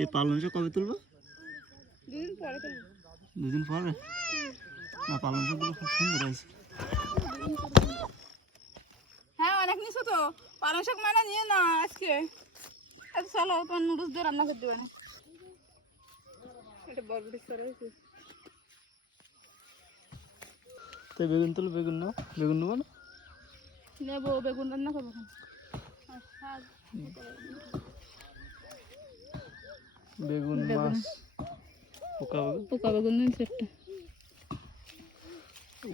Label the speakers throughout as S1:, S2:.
S1: এই পালন শাক কবে তুলবো?
S2: দুদিন পরে
S1: দুদিন পরে? না পালন শাকগুলো খুব সুন্দর আছে
S2: হ্যাঁ অনেক নিছো তো। পালং শাক মানে নিয়ে না আজকে। আচ্ছা চলো তোমার নুডলস দিয়ে রান্না করতে পারে। এটা সরে
S1: তো বেগুন তুলো বেগুন না বেগুন নেব না?
S2: নেব বেগুন রান্না করব।
S1: বেগুন। মাছ। পোকা বেগুন?
S2: পোকা বেগুন নিয়েছে একটা।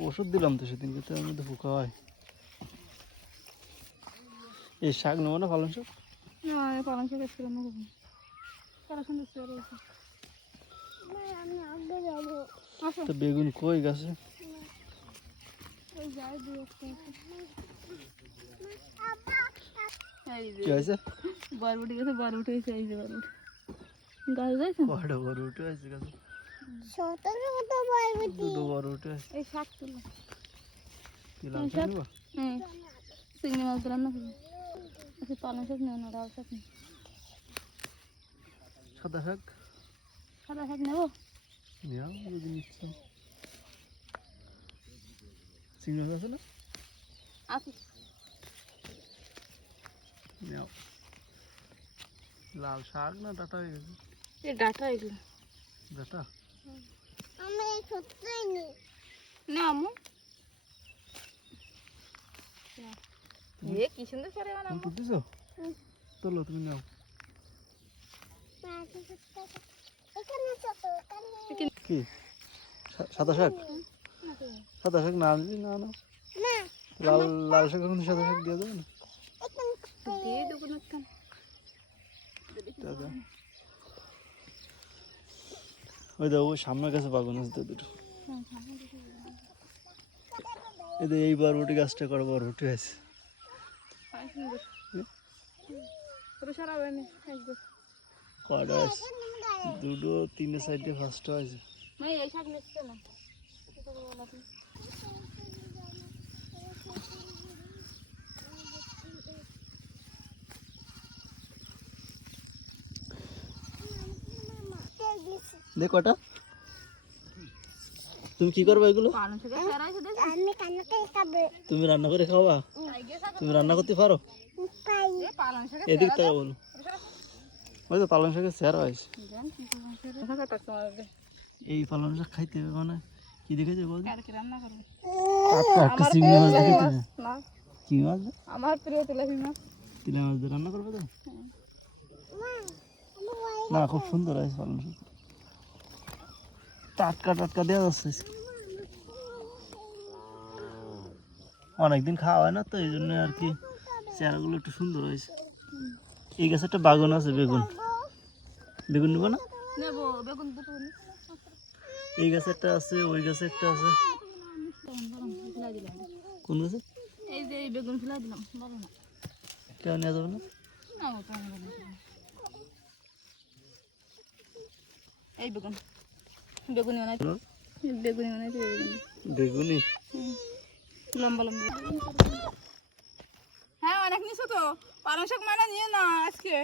S1: ওষুধ দিলাম তো সেদিন কিন্তু এর মধ্যে পোকা হয়। এই শাক নেব না পালং শাক?
S2: না পালং শাক আজকে রান্না করব সারা সুন্দর সরে হয়েছে
S1: তো বেগুন কই গাছে?
S2: ওই একটা
S1: কি হয়েছে
S2: বরবটি গেছে বরবটি হয়েছে এই যে বরবটি গাছ
S1: কয়টা বড় উঠে আছে গাছে দুটো বড় উঠে আছে
S2: এই শাক তুলো
S1: কি
S2: হুম চিংড়ি মাছ রান্না আচ্ছা পালং শাক নেব না ডাল শাক নেব
S1: সাদা শাক
S2: সাদা শাক নেব
S1: নেওয়া যদি নিচ্ছেন চিংড়ি মাছ আছে না
S2: আছে
S1: নেও লাল শাক না ডাটা হয়ে গেছে
S2: এই ডাটা এগুলো
S1: ডাটা
S2: না আমু এ কি সুন্দর করে
S1: তুমি
S2: বানাবো
S1: তুলতেছো তোলো তুমি নাও কি সাদা শাক সাদা শাক না আনলি না না লাল লাল শাক এখন সাদা শাক দিয়ে দেবে না
S2: দিয়ে দেবো না
S1: দাদা ওই দেখো ওই সামনের কাছে বাগান আছে দুটো এদের এই বরবটি গাছটা করে বরবটি আছে কটা আছে দুটো তিনটে সাইডে ফার্স্ট আছে
S2: না এই শাক নিচ্ছে না
S1: দেখ কটা। তুমি কি করবে এগুলো? তুমি রান্না করে খাওয়া? তুমি রান্না করতে পারো? এদিক থেকে বলো। ওই তো পালং শাকের স্যার
S2: যাক তোমার
S1: এই পালং শাক খাইতে হবে মানে। কি দেখেছে বল?
S2: কি
S1: মাছ
S2: না
S1: কি মাছ?
S2: আমার প্রিয় তেলাপি মাছ
S1: তিলা মাছ রান্না করবে তো? না খুব সুন্দর আছে পালং শাক। টাটকা টাটকা দেওয়া যাচ্ছে। অনেকদিন খাওয়া হয় না তো এই জন্য আর কি চেহারাগুলো একটু সুন্দর হয়েছে। এই গাছে একটা বাগান আছে বেগুন। বেগুন নেব না। এই গাছে একটা আছে ওই গাছে একটা আছে। কোন গাছে?
S2: এই যে বেগুন ফেলাই দিলাম বলো না।
S1: কেউ নেওয়া যাবে না।
S2: এই বেগুন। বেগুনি বানাই বেগুনি বানাইছি বেগুনি। লম্বা লম্বা। হ্যাঁ অনেক নিছো তো। পালং শাক মানে নিয়ে না আজকে।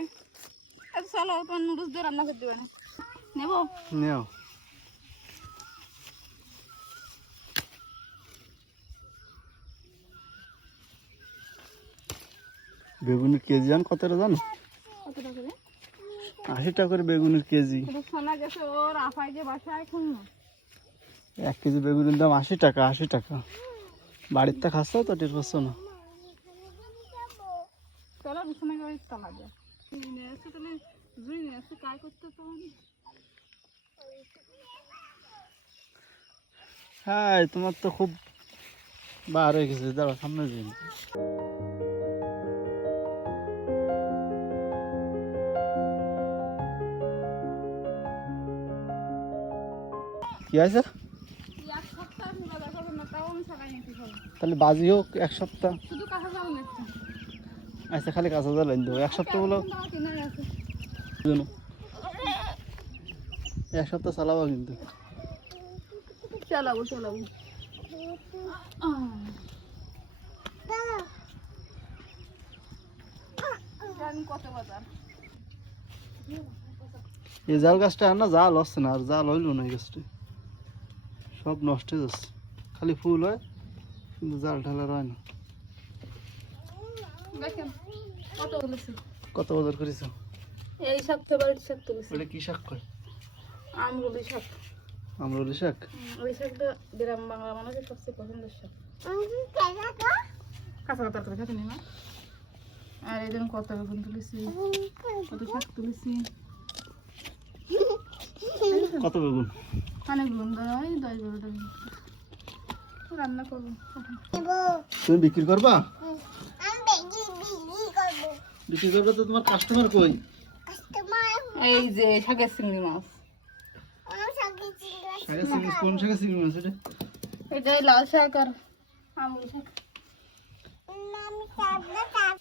S2: আচ্ছা চলো তোমার নুডলস দিয়ে রান্না করতে পারে নেব?
S1: নেও। বেগুনের কেজি জান কত টাকা জানো?
S2: করে
S1: আশি টাকা করে বেগুনের কেজি।
S2: শোনা গেছে ওর আফাই যে বাসায় এখন
S1: এক কেজি বেগুনের দাম আশি টাকা আশি টাকা। বাড়িতে খাচ্ছ তো টের পাচ্ছ না?
S2: তো
S1: হ্যাঁ তোমার তো খুব বার হয়ে গেছে দাঁড়া সামনে দিন
S2: নিতে পারব
S1: তাহলে বাজি হোক এক সপ্তাহ। আচ্ছা খালি কাঁচা জাল আনতে হবে। এক সপ্তাহ বলো এক সপ্তাহ চালাবো কিন্তু।
S2: চালাবো চালাবো।
S1: এই জাল গাছটা আর না জাল হচ্ছে না আর জাল হইল না এই গাছটা। সব নষ্ট হয়ে যাচ্ছে। খালি ফুল হয় কিন্তু জাল ঢালার হয় না।
S2: কত
S1: বাজার করেছ?
S2: এই শাক ফেভারিট শাক তুলেছি
S1: ওটা কি শাক কয়?
S2: আমরুলি শাক।
S1: আমরুলি শাক?
S2: ওই শাকটা গ্রাম বাংলা মানুষের সবচেয়ে পছন্দের শাক। কাঁচা কাঁচা করে খেতে না আর কত বেগুন তুলেছি কত শাক তুলেছি।
S1: কত বেগুন
S2: অনেক দশ বারোটা রান্না করব
S1: তুমি বিক্রি করবা? বিক্রি করবে। তো তোমার কাস্টমার কই?
S2: এই যে শাকের চিংড়ি মাছ।
S1: শাকের চিংড়ি কোন শাকের চিংড়ি মাছ এটা?
S2: এটা লাল শাক আর আমুল শাক।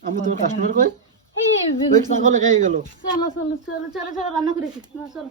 S1: আমি তোমার কাস্টমার কই?
S2: এই চলো চলো চলো চলো চলো রান্না করেছি। চলো